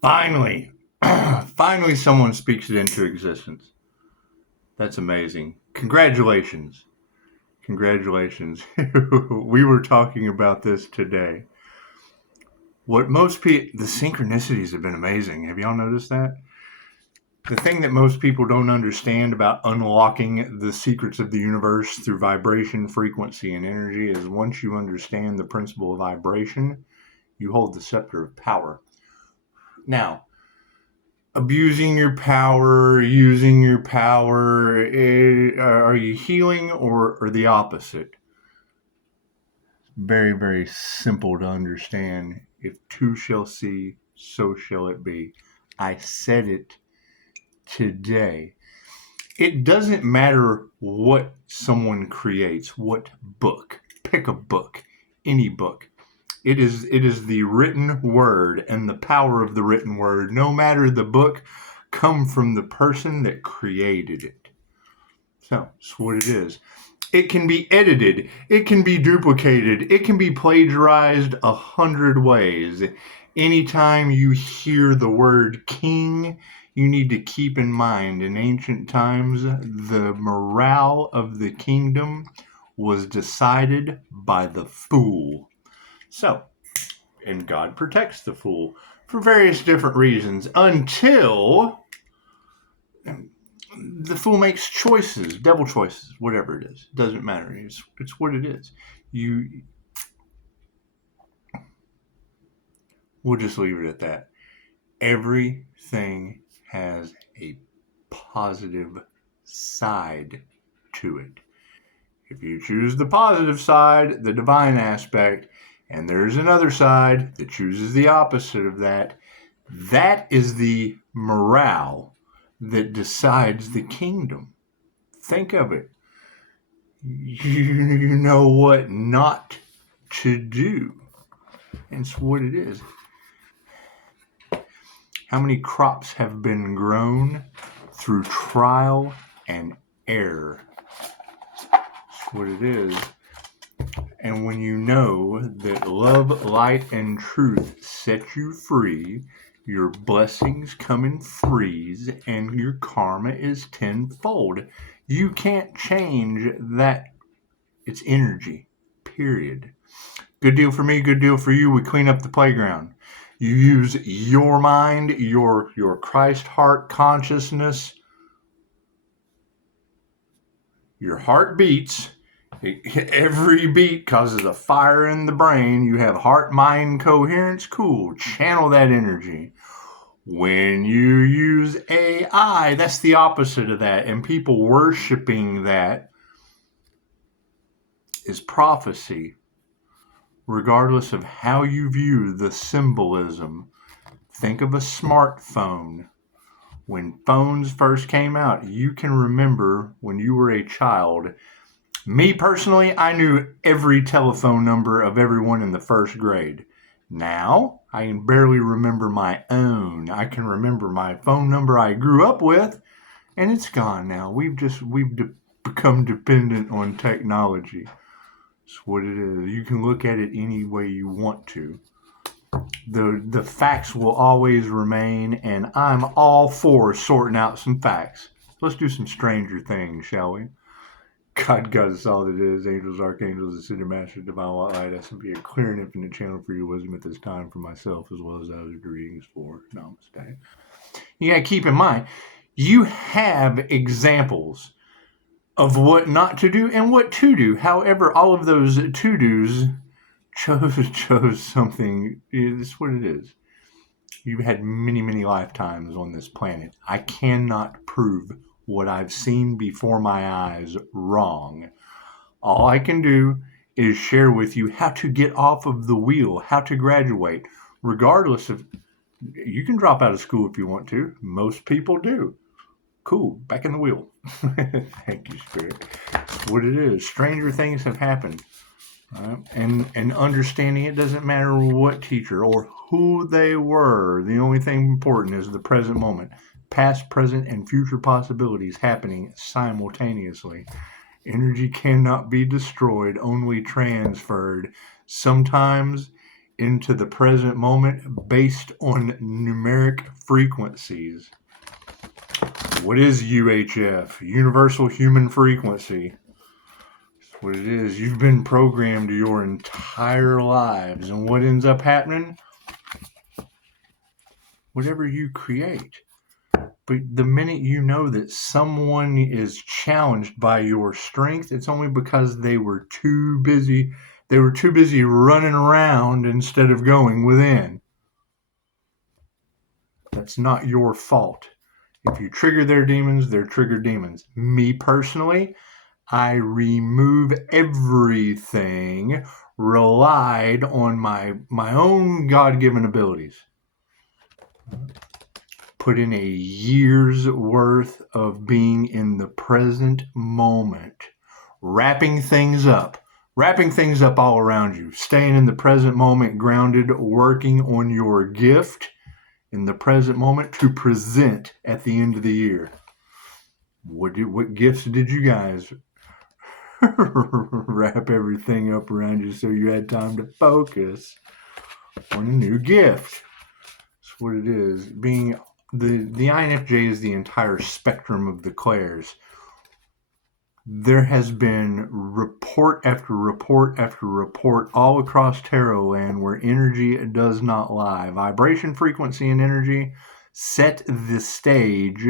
Finally, finally, someone speaks it into existence. That's amazing. Congratulations. Congratulations. We were talking about this today. What most people, the synchronicities have been amazing. Have y'all noticed that? The thing that most people don't understand about unlocking the secrets of the universe through vibration, frequency, and energy is once you understand the principle of vibration, you hold the scepter of power. Now, abusing your power, using your power, are you healing or the opposite? Very, very simple to understand. If two shall see, so shall it be. I said it today. It doesn't matter what someone creates, what book. Pick a book, any book. It is the written word and the power of the written word, no matter the book, come from the person that created it. So that's what it is. It can be edited, it can be duplicated, it can be plagiarized 100 ways. Anytime you hear the word king, you need to keep in mind in ancient times the morale of the kingdom was decided by the fool. So, and God protects the fool for various different reasons until the fool makes choices, devil choices, whatever it is. It doesn't matter. It's what it is. We'll just leave it at that. Everything has a positive side to it. If you choose the positive side, the divine aspect, and there's another side that chooses the opposite of that, that is the morale that decides the kingdom. Think of it. You know what not to do. And it's what it is. How many crops have been grown through trial and error? That's what it is. And when you know that love, light, and truth set you free, your blessings come in threes and your karma is tenfold. You can't change that. It's energy, period. Good deal for me, good deal for you. We clean up the playground. You use your mind, your Christ heart consciousness. Your heart beats. Every beat causes a fire in the brain. You have heart-mind coherence. Cool. Channel that energy. When you use AI, that's the opposite of that. And people worshiping that is prophecy. Regardless of how you view the symbolism, think of a smartphone. When phones first came out, you can remember when you were a child. Me personally, I knew every telephone number of everyone in the first grade. Now, I can barely remember my own. I can remember my phone number I grew up with, and it's gone now. We've become dependent on technology. It's what it is. You can look at it any way you want to. The facts will always remain, and I'm all for sorting out some facts. Let's do some stranger things, shall we? God, God is all that is. Angels, archangels, ascended masters, divine light, S&P, a clear and infinite channel for your wisdom at this time for myself as well as others. Greetings for Namaste. You gotta keep in mind, you have examples of what not to do and what to do. However, all of those to-dos chose something. It's what it is. You've had many, many lifetimes on this planet. I cannot prove what I've seen before my eyes wrong. All I can do is share with you how to get off of the wheel, how to graduate, regardless of, you can drop out of school if you want to. Most people do. Cool, back in the wheel. Thank you, Spirit. That's what it is. Stranger things have happened. And understanding it doesn't matter what teacher or who they were. The only thing important is the present moment. Past, present, and future possibilities happening simultaneously. Energy cannot be destroyed, only transferred. Sometimes into the present moment based on numeric frequencies. What is UHF? Universal Human Frequency. That's what it is. You've been programmed your entire lives, and what ends up happening? Whatever you create. But the minute you know that someone is challenged by your strength, it's only because they were too busy. They were too busy running around instead of going within. That's not your fault. If you trigger their demons, they're triggered demons. Me personally, I remove everything, relied on my own God-given abilities. Put in a year's worth of being in the present moment, wrapping things up all around you, staying in the present moment, grounded, working on your gift in the present moment to present at the end of the year. What gifts did you guys wrap everything up around you so you had time to focus on a new gift? That's what it is. Being the INFJ is the entire spectrum of the clairs. There has been report after report after report all across tarot land where energy does not lie. Vibration, frequency, and energy set the stage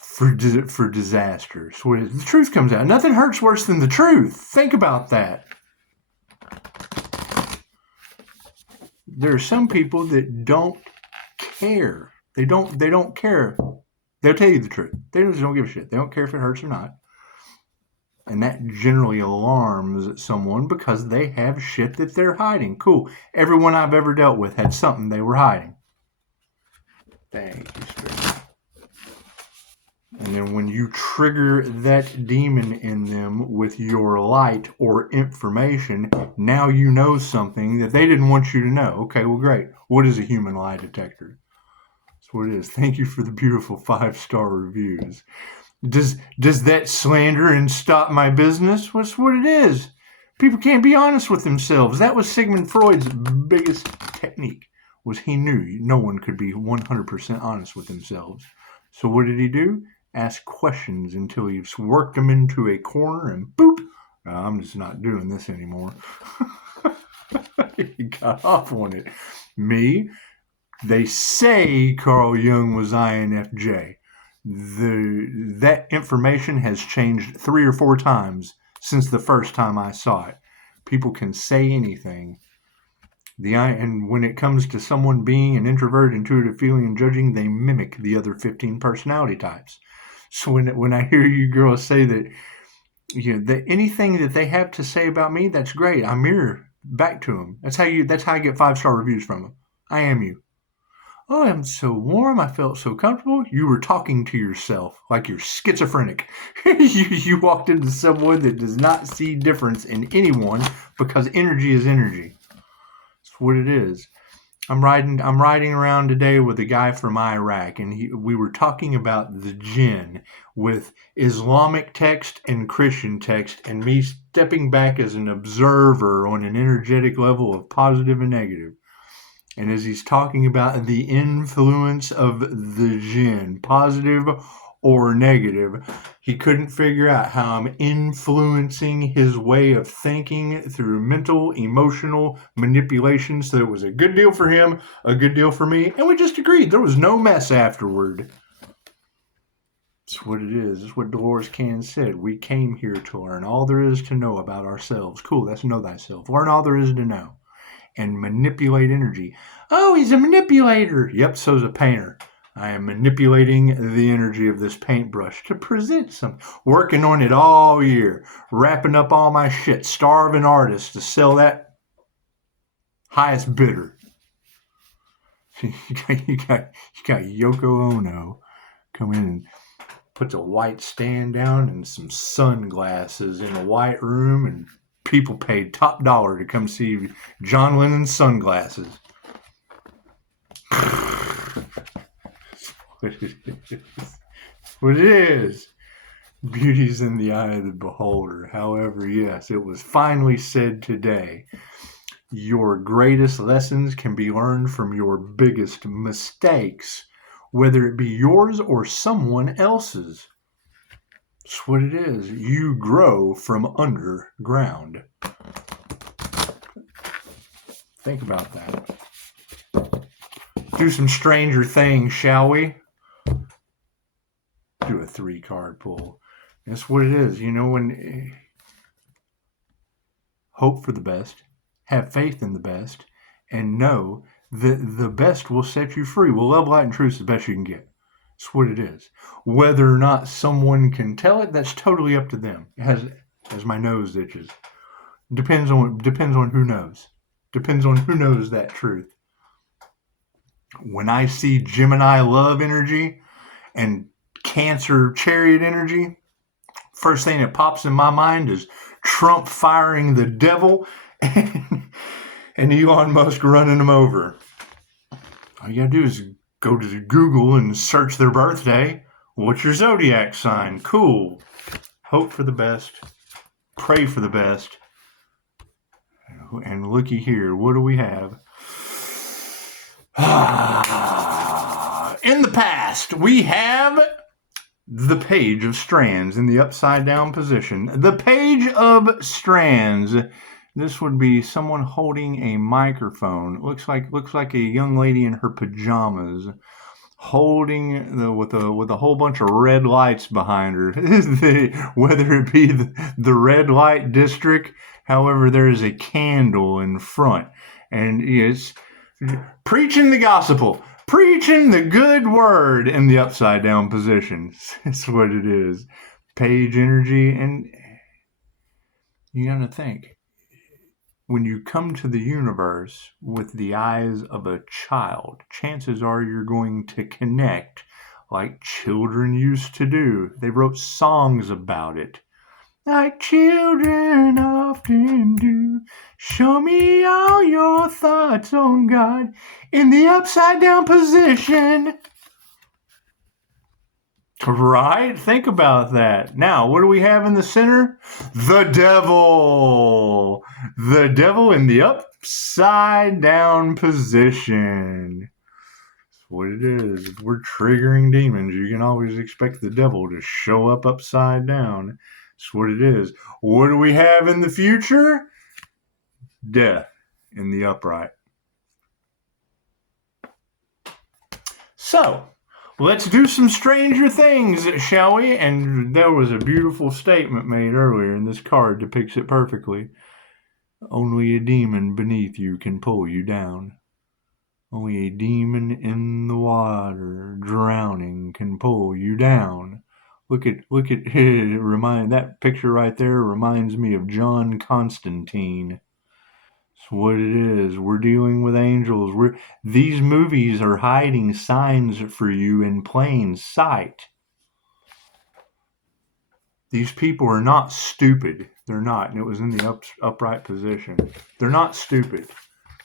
for disaster. So the truth comes out. Nothing hurts worse than the truth. Think about that. There are some people that don't care. They don't care. They'll tell you the truth. They just don't give a shit. They don't care if it hurts or not. And that generally alarms someone because they have shit that they're hiding. Cool. Everyone I've ever dealt with had something they were hiding. Thank you, Spirit. And then when you trigger that demon in them with your light or information, now you know something that they didn't want you to know. Okay, well, great. What is a human lie detector? That's what it is. Thank you for the beautiful 5-star reviews. Does that slander and stop my business? That's what it is. People can't be honest with themselves. That was Sigmund Freud's biggest technique, was he knew no one could be 100% honest with themselves. So what did he do? Ask questions until he's worked them into a corner and boop, I'm just not doing this anymore. He got off on it. Me, they say Carl Jung was INFJ. That information has changed 3 or 4 times since the first time I saw it. People can say anything. And when it comes to someone being an introvert, intuitive, feeling, and judging, they mimic the other 15 personality types. So when I hear you girls say that, that anything that they have to say about me, that's great. I mirror back to them. That's how I get 5-star reviews from them. I am you. Oh, I'm so warm. I felt so comfortable. You were talking to yourself like you're schizophrenic. you walked into someone that does not see difference in anyone because energy is energy. That's what it is. I'm riding around today with a guy from Iraq, and we were talking about the jinn with Islamic text and Christian text, and me stepping back as an observer on an energetic level of positive and negative. And as he's talking about the influence of the jinn, positive or negative, he couldn't figure out how I'm influencing his way of thinking through mental, emotional manipulation. So it was a good deal for him, a good deal for me, and we just agreed. There was no mess afterward. That's what it is. That's what Dolores Cannon said. We came here to learn all there is to know about ourselves. Cool, that's know thyself. Learn all there is to know. And manipulate energy. Oh, he's a manipulator. Yep, so's a painter. I am manipulating the energy of this paintbrush to present something. Working on it all year. Wrapping up all my shit. Starving artists to sell that highest bidder. You got Yoko Ono come in and puts a white stand down and some sunglasses in a white room, and people paid top dollar to come see John Lennon's sunglasses. What it is. Beauty's in the eye of the beholder. However, yes, it was finally said today. Your greatest lessons can be learned from your biggest mistakes, whether it be yours or someone else's. That's what it is. You grow from underground. Think about that. Do some stranger things, shall we? Do a 3-card pull. That's what it is. When hope for the best, have faith in the best, and know that the best will set you free. Will love, light, and truth the best you can get. That's what it is. Whether or not someone can tell it, that's totally up to them. As my nose itches. Depends on who knows. Depends on who knows that truth. When I see Gemini love energy and Cancer chariot energy, first thing that pops in my mind is Trump firing the devil and Elon Musk running him over. All you gotta do is go to Google and search their birthday. What's your zodiac sign? Cool. Hope for the best. Pray for the best. And looky here, what do we have? In the past, we have the Page of Strands in the upside down position. The Page of Strands. This would be someone holding a microphone. Looks like a young lady in her pajamas, holding with a whole bunch of red lights behind her. Whether it be the red light district, however, there is a candle in front, and it's preaching the gospel. Preaching the good word in the upside down position. That's what it is. Page energy. And you got to think, when you come to the universe with the eyes of a child, chances are you're going to connect like children used to do. They wrote songs about it. Like children often do. Show me all your thoughts on God in the upside down position. Right? Think about that. Now, what do we have in the center? The devil. The devil in the upside down position. That's what it is. If we're triggering demons, you can always expect the devil to show up upside down. That's what it is. What do we have in the future? Death in the upright. So, let's do some stranger things, shall we? And there was a beautiful statement made earlier, and this card depicts it perfectly. Only a demon beneath you can pull you down. Only a demon in the water drowning can pull you down. Look at that picture right there reminds me of John Constantine. That's what it is. We're dealing with angels. These movies are hiding signs for you in plain sight. These people are not stupid. They're not. And it was in the upright position. They're not stupid.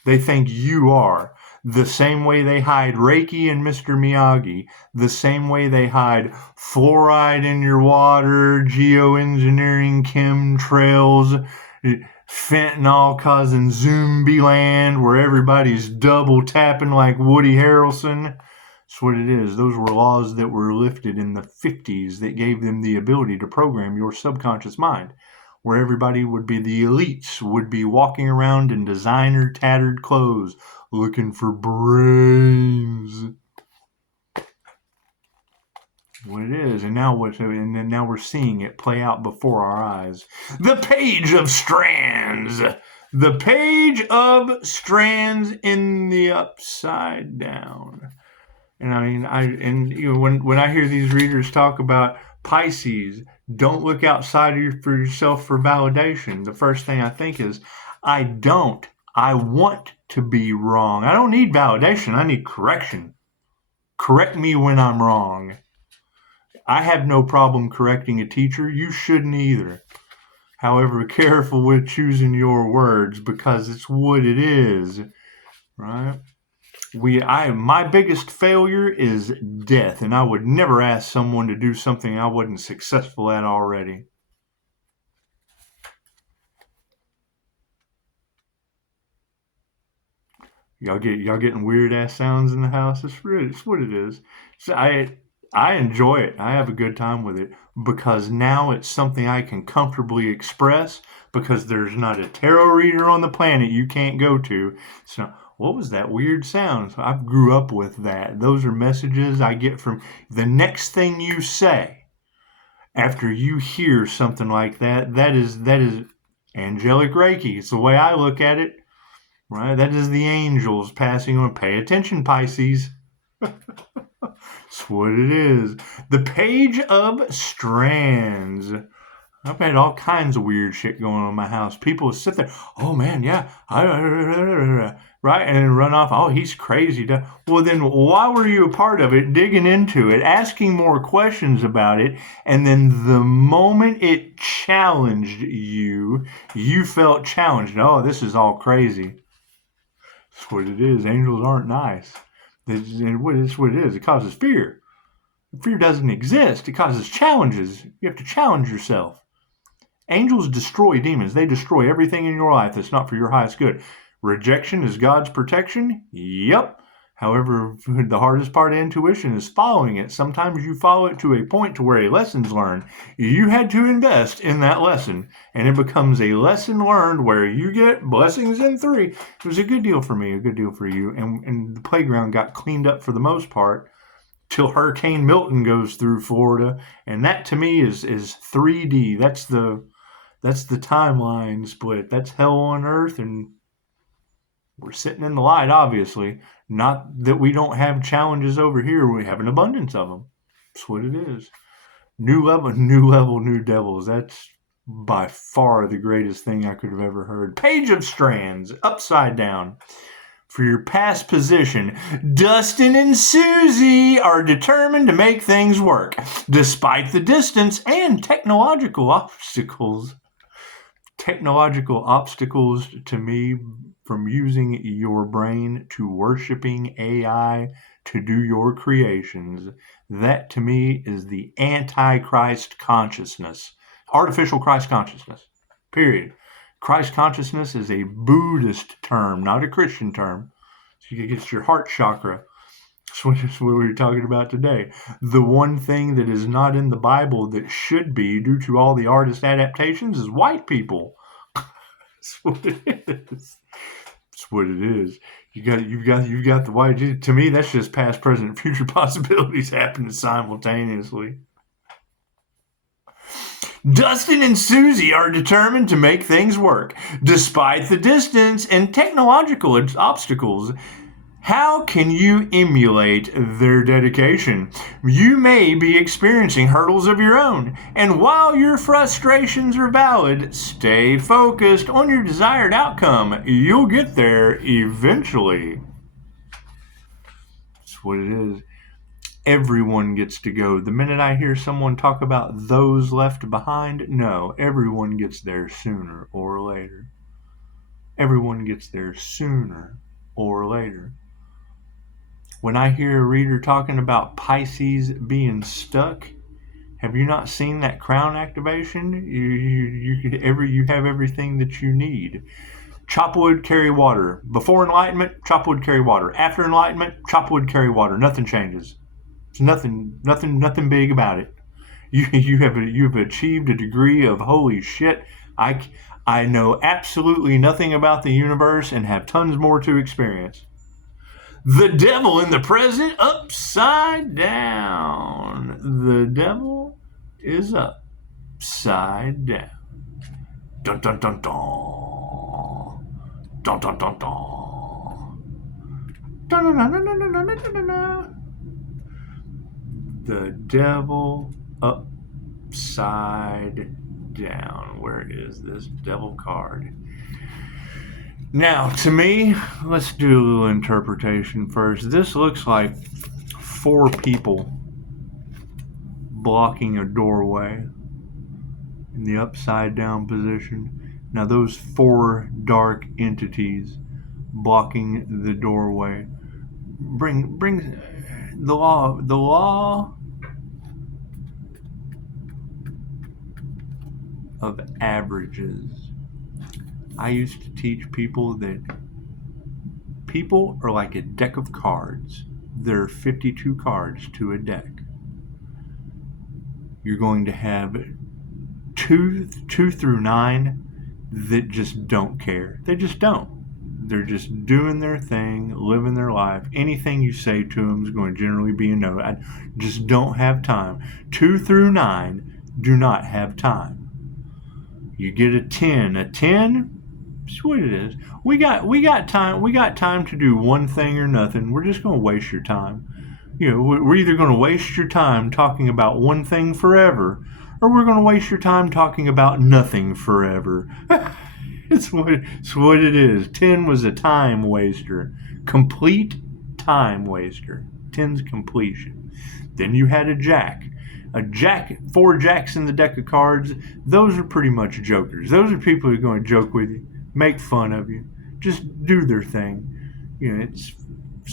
They think you are. The same way they hide Reiki and Mr. Miyagi. The same way they hide fluoride in your water, geoengineering, chemtrails, fentanyl causing zombie land where everybody's double tapping like Woody Harrelson. That's what it is. Those were laws that were lifted in the 50s that gave them the ability to program your subconscious mind, where everybody would be, the elites would be walking around in designer tattered clothes looking for brains. What it is, and now we're seeing it play out before our eyes. The Page of Strands. The Page of Strands in the upside down. And I mean, when I hear these readers talk about Pisces, don't look outside for yourself for validation. The first thing I think is, I want to be wrong. I don't need validation. I need correction. Correct me when I'm wrong. I have no problem correcting a teacher. You shouldn't either. However, careful with choosing your words because it's what it is, right? My biggest failure is death, and I would never ask someone to do something I wasn't successful at already. Y'all getting weird ass sounds in the house. It's what it is. So I enjoy it. I have a good time with it because now it's something I can comfortably express because there's not a tarot reader on the planet you can't go to. So what was that weird sound? So I grew up with that. Those are messages I get from the next thing you say after you hear something like that. That is angelic Reiki. It's the way I look at it. Right? That is the angels passing on. Pay attention, Pisces. That's what it is. The Page of Strands. I've had all kinds of weird shit going on in my house. People sit there, oh man, yeah, right, and then run off. Oh, he's crazy. Well, then why were you a part of it, digging into it, asking more questions about it, and then the moment it challenged you, you felt challenged. Oh, this is all crazy. That's what it is. Angels aren't nice. It's what it is. It causes fear. Fear doesn't exist. It causes challenges. You have to challenge yourself. Angels destroy demons. They destroy everything in your life that's not for your highest good. Rejection is God's protection? Yep. However, the hardest part of intuition is following it. Sometimes you follow it to a point to where a lesson's learned. You had to invest in that lesson, and it becomes a lesson learned where you get blessings in 3. It was a good deal for me, a good deal for you, and the playground got cleaned up for the most part till Hurricane Milton goes through Florida, and that to me is 3D. That's the timeline split. That's hell on earth, and we're sitting in the light, obviously. Not that we don't have challenges over here. We have an abundance of them. That's what it is. New level, new devils. That's by far the greatest thing I could have ever heard. Page of Strands, upside down. For your past position, Dustin and Susie are determined to make things work, despite the distance and technological obstacles. Technological obstacles to me, from using your brain to worshiping AI to do your creations, that to me is the Antichrist consciousness. Artificial Christ consciousness. Period. Christ consciousness is a Buddhist term, not a Christian term. So you get your heart chakra. That's what we were talking about today. The one thing that is not in the Bible that should be, due to all the artist adaptations, is white people. That's what it is. That's what it is. You've got the white. To me, that's just past, present, and future possibilities happening simultaneously. Dustin and Susie are determined to make things work, despite the distance and technological obstacles. How can you emulate their dedication? You may be experiencing hurdles of your own, and while your frustrations are valid, stay focused on your desired outcome. You'll get there eventually. That's what it is. Everyone gets to go. The minute I hear someone talk about those left behind, no, everyone gets there sooner or later. Everyone gets there sooner or later. When I hear a reader talking about Pisces being stuck, have you not seen that crown activation? You have everything that you need. Chop wood, carry water. Before enlightenment, chop wood, carry water. After enlightenment, chop wood, carry water. Nothing changes. There's nothing big about it. You have achieved a degree of holy shit. I know absolutely nothing about the universe and have tons more to experience. The devil in the present, upside down. The devil is upside down. Dun dun dun dun. Dun dun dun dun. Dun dun dun dun dun dun dun dun dun. The devil upside down. Where is this devil card? Now, to me, let's do a little interpretation first. This looks like 4 people blocking a doorway in the upside down position. Now, those 4 dark entities blocking the doorway, bring the law of averages. I used to teach people that people are like a deck of cards. There are 52 cards to a deck. You're going to have two through 9 that just don't care. They just don't. They're just doing their thing, living their life. Anything you say to them is going to generally be a no. I just don't have time. 2 through 9 do not have time. You get a 10. A 10, that's what it is. We got time. We got time to do one thing or nothing. We're just going to waste your time. You know, we're either going to waste your time talking about one thing forever, or we're going to waste your time talking about nothing forever. It's what it is. 10 was a time waster. Complete time waster. 10's completion. Then you had a jack. A jack, 4 jacks in the deck of cards. Those are pretty much jokers. Those are people who are going to joke with you, make fun of you, just do their thing. You know, it's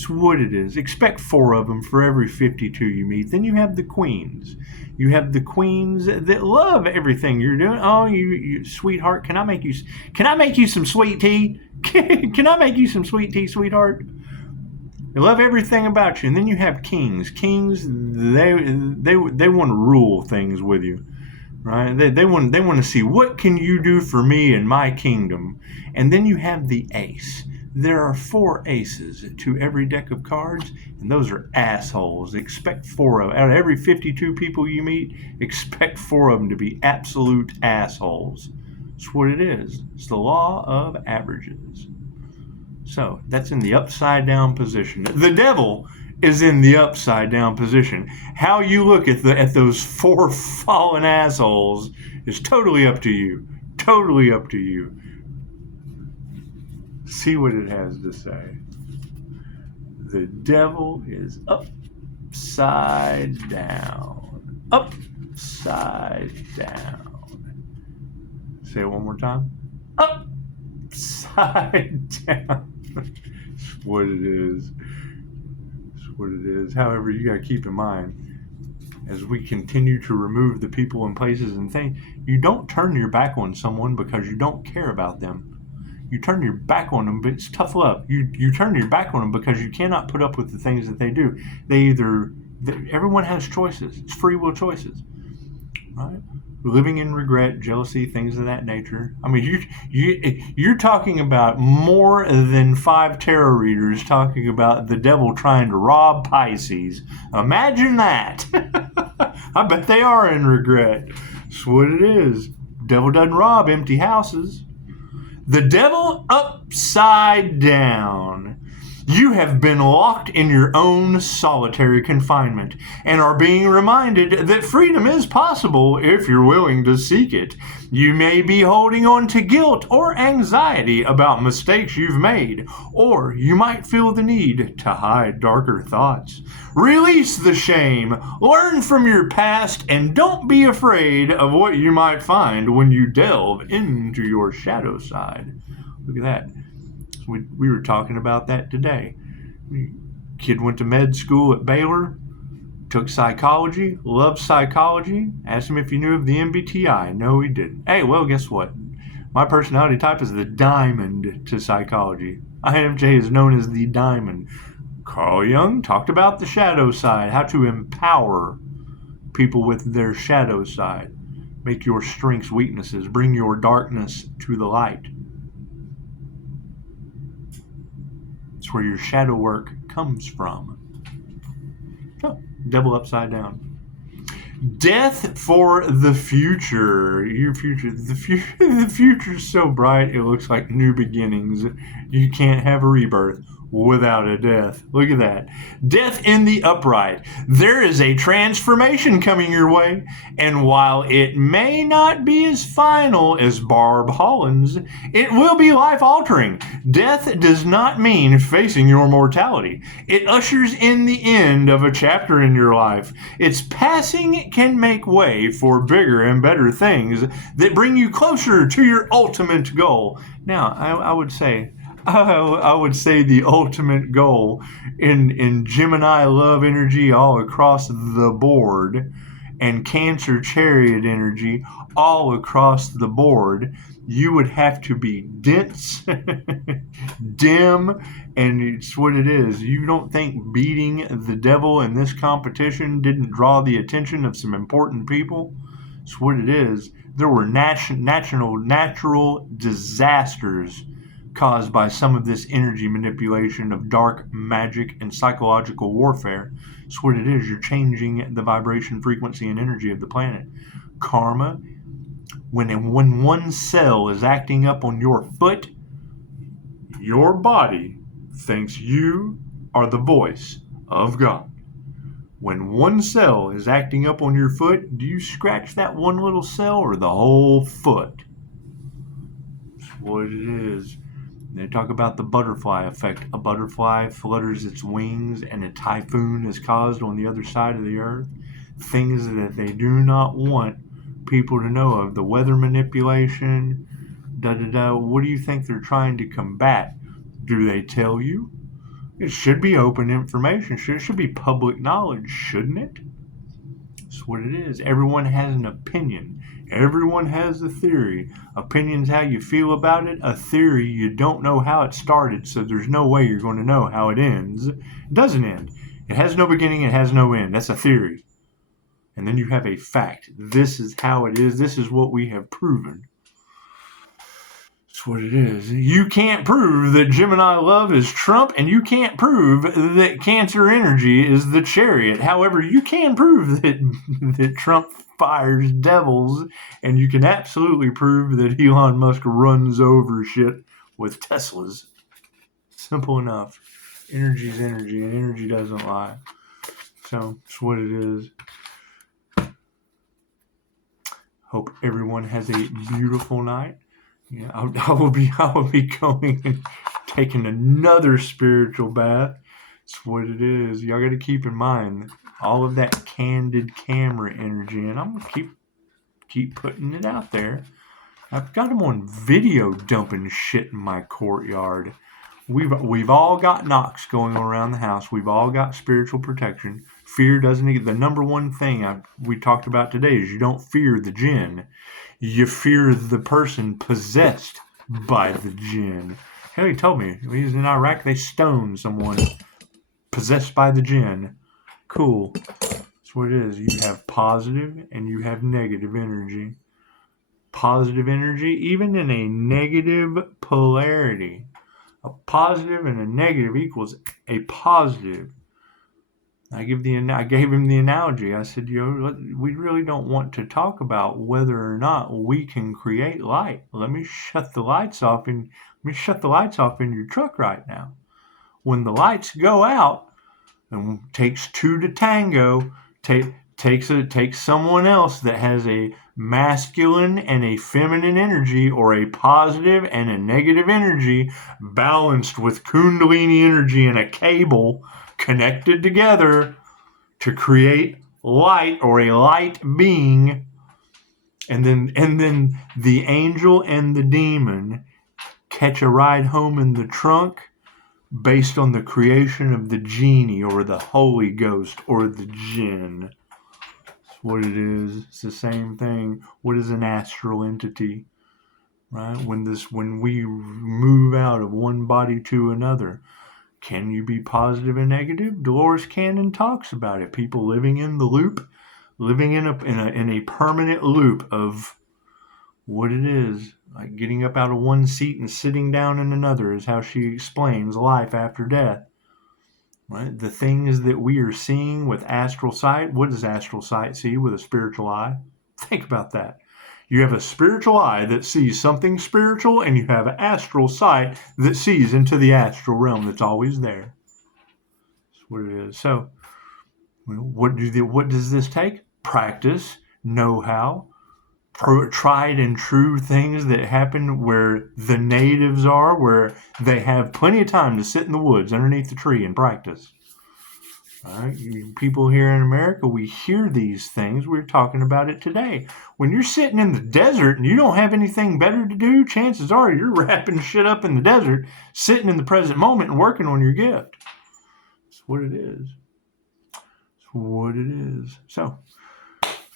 what it is. Expect 4 of them for every 52 you meet. Then you have the queens. You have the queens that love everything you're doing. Oh, you sweetheart, can I make you some sweet tea? Can I make you some sweet tea, sweetheart? They love everything about you. And then you have kings. Kings, they want to rule things with you, right? They want to see, what can you do for me in my kingdom? And then you have the ace. There are 4 aces to every deck of cards, and those are assholes. Expect 4 of them. Out of every 52 people you meet, expect 4 of them to be absolute assholes. That's what it is. It's the law of averages. So that's in the upside down position. The devil is in the upside down position. How you look at those 4 fallen assholes is totally up to you. Totally up to you. See what it has to say. The devil is upside down. Upside down. Say it one more time. Upside down. That's what it is. That's what it is. However, you got to keep in mind, as we continue to remove the people and places and things, you don't turn your back on someone because you don't care about them. You turn your back on them, but it's tough love. You turn your back on them because you cannot put up with the things that they do. Everyone has choices. It's free will choices, right? Living in regret, jealousy, things of that nature. I mean, you're talking about more than 5 tarot readers talking about the devil trying to rob Pisces. Imagine that. I bet they are in regret. That's what it is. Devil doesn't rob empty houses. The devil upside down. You have been locked in your own solitary confinement and are being reminded that freedom is possible if you're willing to seek it. You may be holding on to guilt or anxiety about mistakes you've made, or you might feel the need to hide darker thoughts. Release the shame, learn from your past, and don't be afraid of what you might find when you delve into your shadow side. Look at that. We were talking about that today. Kid went to med school at Baylor, took psychology, loved psychology, asked him if he knew of the MBTI. No, he didn't. Hey, well, guess what? My personality type is the diamond to psychology. INFJ is known as the diamond. Carl Jung talked about the shadow side, how to empower people with their shadow side. Make your strengths weaknesses. Bring your darkness to the light. It's where your shadow work comes from. Oh, devil upside down. Death for the future. Your future. The future's so bright it looks like new beginnings. You can't have a rebirth without a death. Look at that. Death in the upright. There is a transformation coming your way, and while it may not be as final as Barb Holland's, it will be life-altering. Death does not mean facing your mortality. It ushers in the end of a chapter in your life. Its passing can make way for bigger and better things that bring you closer to your ultimate goal. Now, I would say, I would say the ultimate goal in Gemini love energy all across the board, and Cancer chariot energy all across the board, you would have to be dense, dim, and it's what it is. You don't think beating the devil in this competition didn't draw the attention of some important people? It's what it is. There were natural disasters caused by some of this energy manipulation of dark magic and psychological warfare. It's what it is. You're changing the vibration, frequency, and energy of the planet. Karma, when one cell is acting up on your foot, your body thinks you are the voice of God. When one cell is acting up on your foot, do you scratch that one little cell or the whole foot? That's what it is. They talk about the butterfly effect. A butterfly flutters its wings and a typhoon is caused on the other side of the earth. Things that they do not want people to know of. The weather manipulation, What do you think they're trying to combat? Do they tell you? It should be open information. It should be public knowledge, shouldn't it? That's what it is. Everyone has an opinion. Everyone has a theory. Opinion's how you feel about it. A theory, you don't know how it started, so there's no way you're going to know how it ends. It doesn't end. It has no beginning, it has no end. That's a theory. And then you have a fact. This is how it is. This is what we have proven. That's what it is. You can't prove that Gemini love is Trump, and you can't prove that Cancer energy is the Chariot. However, you can prove that Trump fires devils, and you can absolutely prove that Elon Musk runs over shit with Teslas. Simple enough. Energy is energy, and energy doesn't lie. So, that's what it is. Hope everyone has a beautiful night. Yeah, I will be going and taking another spiritual bath. That's what it is. Y'all got to keep in mind all of that candid camera energy, and I'm gonna keep putting it out there. I've got them on video dumping shit in my courtyard. We've all got knocks going around the house. We've all got spiritual protection. Fear doesn't. The number one thing we talked about today is you don't fear the jinn. You fear the person possessed by the jinn. Hell, he told me when he was in Iraq, they stoned someone possessed by the jinn. Cool. That's what it is. You have positive and you have negative energy. Positive energy, even in a negative polarity. A positive and a negative equals a positive. I gave him the analogy. I said, we really don't want to talk about whether or not we can create light. Let me shut the lights off in your truck right now. When the lights go out, and it takes two to tango, takes someone else that has a masculine and a feminine energy, or a positive and a negative energy, balanced with Kundalini energy and a cable connected together to create light, or a light being, and then the angel and the demon catch a ride home in the trunk based on the creation of the genie or the Holy Ghost or the jinn. That's what it is. It's the same thing. What is an astral entity? Right? When we move out of one body to another, can you be positive and negative? Dolores Cannon talks about it. People living in the loop, living in a permanent loop of what it is, like getting up out of one seat and sitting down in another, is how she explains life after death. Right? The things that we are seeing with astral sight. What does astral sight see with a spiritual eye? Think about that. You have a spiritual eye that sees something spiritual, and you have an astral sight that sees into the astral realm that's always there. That's what it is. So, what does this take? Practice, know-how, tried and true things that happen where the natives are, where they have plenty of time to sit in the woods underneath the tree and practice. All right, you people here in America, we hear these things. We're talking about it today. When you're sitting in the desert and you don't have anything better to do, chances are you're wrapping shit up in the desert, sitting in the present moment and working on your gift. That's what it is. That's what it is. So,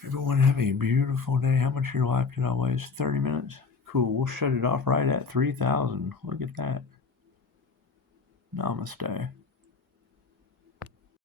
everyone have a beautiful day. How much of your life did I waste? 30 minutes? Cool. We'll shut it off right at 3,000. Look at that. Namaste.